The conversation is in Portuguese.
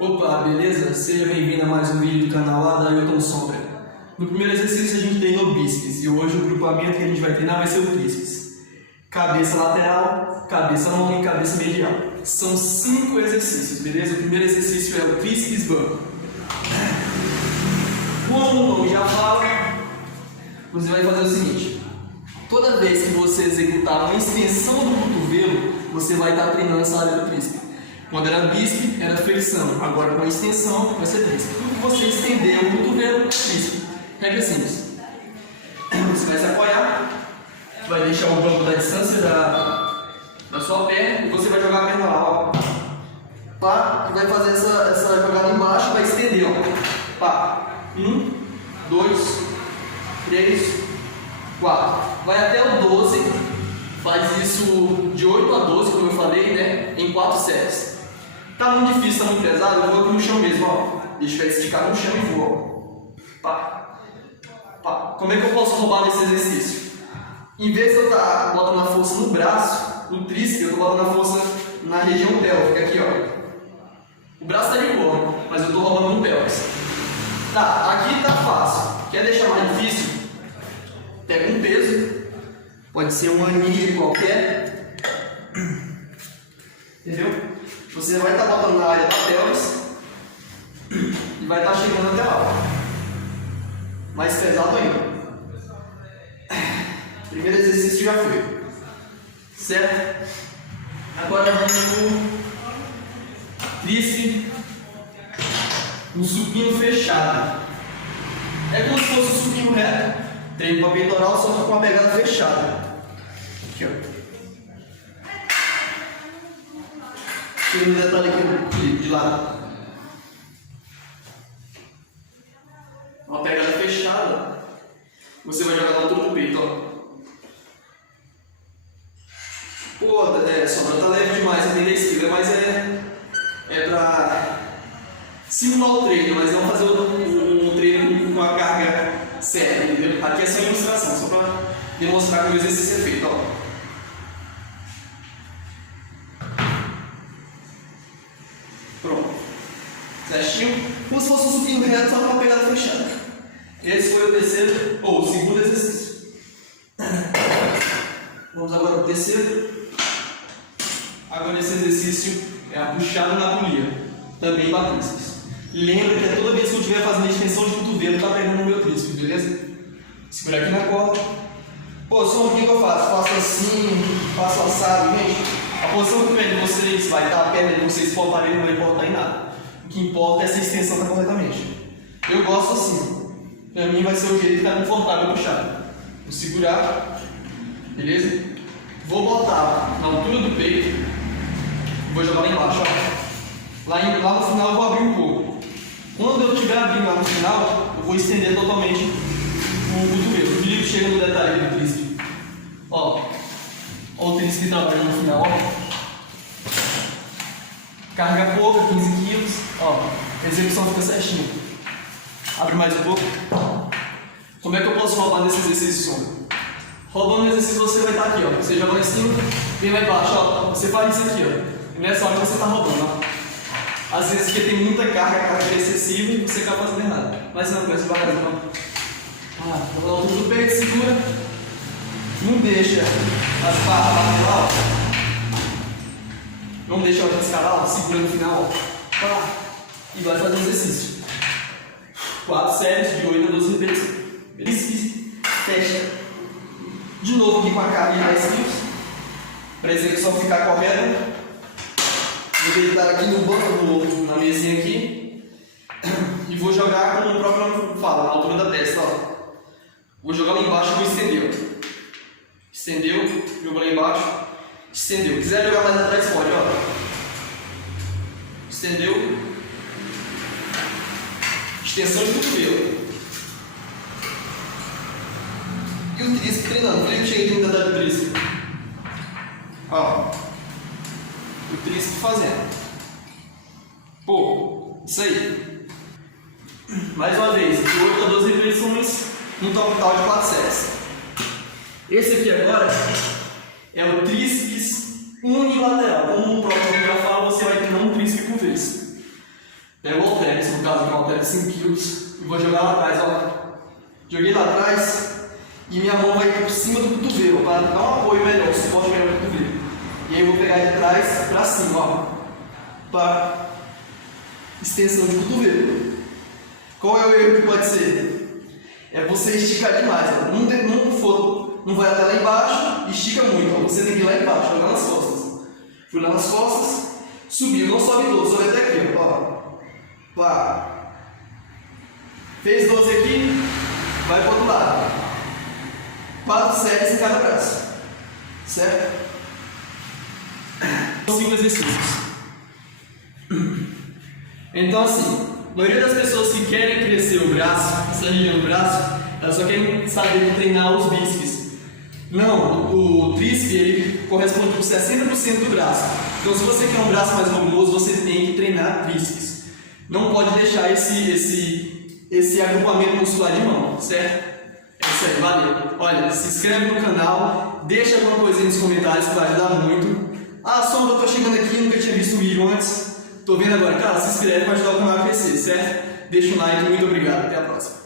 Opa, beleza? Seja bem-vindo a mais um vídeo do canal lá da Ailton Sombra. No primeiro exercício a gente treinou bíceps e hoje o grupamento que a gente vai treinar vai ser o tríceps. Cabeça lateral, cabeça longa e cabeça medial. São 5 exercícios, beleza? O primeiro exercício é o tríceps banco. Como o nome já fala, você vai fazer o seguinte. Toda vez que você executar uma extensão do cotovelo, você vai estar treinando essa área do tríceps. Quando era bíceps, era flexão. Agora com a extensão, vai ser tríceps. Tudo que você estender o cotovelo, tríceps. Regra simples. Você vai se apoiar, vai deixar o banco da distância da sua perna e você vai jogar a perna lá, ó. Pá, e vai fazer essa jogada embaixo e vai estender, ó. Pá. 1, 2, 3, 4. Vai até o 12. Faz isso de 8 a 12, como eu falei, né? Em 4 séries. Tá muito difícil, tá muito pesado, eu vou aqui no chão mesmo, ó. Deixa eu esticar no chão e vou, ó. Pá. Pá. Como é que eu posso roubar nesse exercício? Em vez de eu estar botando a força no braço, no tríceps, eu tô botando a força na região pélvica, aqui, ó. O braço tá de boa, mas eu tô roubando no pélvis. Tá, aqui tá fácil. Quer deixar mais difícil? Pega um peso. Pode ser uma anilha qualquer. Entendeu? Você vai estar botando na área da pelvis e vai estar chegando até lá. Mais pesado ainda. Primeiro exercício já foi. Certo? Agora vamos no tríceps, no supino fechado. É como se fosse um supino reto. Treino para peitoral, só que com a pegada fechada. Aqui, ó. Tem um detalhe aqui de lado. Uma pegada fechada. Você vai jogar na altura do peito, ó. Pô, Sombra, tá leve demais, a da esquerda, mas é pra simular o treino, mas não fazer o treino com a carga certa, entendeu? Aqui é só ilustração, só pra demonstrar como o exercício é feito, ó. Pronto. Certinho? Como se fosse um supino reto, só com uma pegada fechada. Esse foi o terceiro, ou o segundo exercício. Vamos agora para o terceiro. Agora esse exercício é a puxada na polia, também para tríceps. Lembra que é toda vez que eu estiver fazendo extensão de cotovelo, tá pegando no meu tríceps, beleza? Segura aqui na corda. Pô, só o que eu faço? Faço assim, faço assado, gente. A posição que eu pego de vocês vai estar a perna de vocês portarem, não vai importar em nada. O que importa é essa extensão estar corretamente. Eu gosto assim. Pra mim vai ser o jeito que está confortável puxar. Vou segurar, beleza? Vou botar na altura do peito. Vou jogar lá embaixo, ó. Lá no final eu vou abrir um pouco. Quando eu estiver abrindo lá no final, eu vou estender totalmente o cotovelo. O Felipe chega no detalhe do tríceps. Ó o tríceps que trabalha no final, ó. Carga pouca, 15 quilos. Ó, a execução fica certinha. Abre mais um pouco. Como é que eu posso roubar nesse exercício, Sombra? Roubando no exercício você vai estar aqui, ó. Você joga lá em cima, vem lá embaixo, ó. Você faz isso aqui, ó. E nessa hora você está roubando, ó. Às vezes porque tem muita carga excessiva e você acaba fazendo errado. Mas não, começa devagarzinho, ó. Vou dar o altura do peito, segura. Não deixa as barras bater lá, ó. Não deixa ela escalar, ó. Segura no final, ó. E vai fazer o exercício. 4 séries de 8 a 12 repetições. Beleza? Fecha. De novo aqui com a carga de 10 quilos. Para a execução ficar correta. Vou deitar aqui no banco, na mesinha aqui. E vou jogar, como o próprio nome fala, na altura da testa, ó. Vou jogar lá embaixo e vou estender, ó. Estendeu, jogou lá embaixo. Estendeu. Se quiser jogar mais atrás, pode, ó. Estendeu. Extensão de cotovelo. E o tríceps treinando. O Felipe chega aqui no detalhe do tríceps. Ó. O tríceps fazendo. Pô, isso aí. Mais uma vez, de 8 a 12 repetições, no total de 4 séries. Esse aqui agora é o tríceps unilateral. Como o próprio já fala, você vai treinar um tríceps por vez. Pego o halteres, no caso aqui é um halter de 5 kg, e vou jogar lá atrás, ó. Joguei lá atrás e minha mão vai por cima do cotovelo, para dar um apoio melhor, um suporte melhor no cotovelo. E aí eu vou pegar de trás para cima, ó, para extensão de cotovelo. Qual é o erro que pode ser? É você esticar demais, ó. Não vai até lá embaixo, estica muito, ó. Você tem que ir lá embaixo, lá nas costas. Fui lá nas costas, subiu, não sobe todo, sobe até aqui, ó. Pá. Fez 12 aqui, vai para o outro lado. 4 séries em cada braço, certo? 5 exercícios. Então assim, a maioria das pessoas que querem crescer o braço, essa região do braço, elas só querem saber treinar os bíceps. Não, o tríceps ele corresponde com 60% do braço. Então se você quer um braço mais volumoso, você tem que treinar tríceps. Não pode deixar esse agrupamento muscular de mão, certo? É isso aí, valeu. Olha, se inscreve no canal, deixa alguma coisa aí nos comentários que vai ajudar muito. Ah, Sombra, eu tô chegando aqui, nunca tinha visto o vídeo antes. Tô vendo agora, cara, se inscreve para ajudar o canal a crescer, certo? Deixa um like, muito obrigado, até a próxima.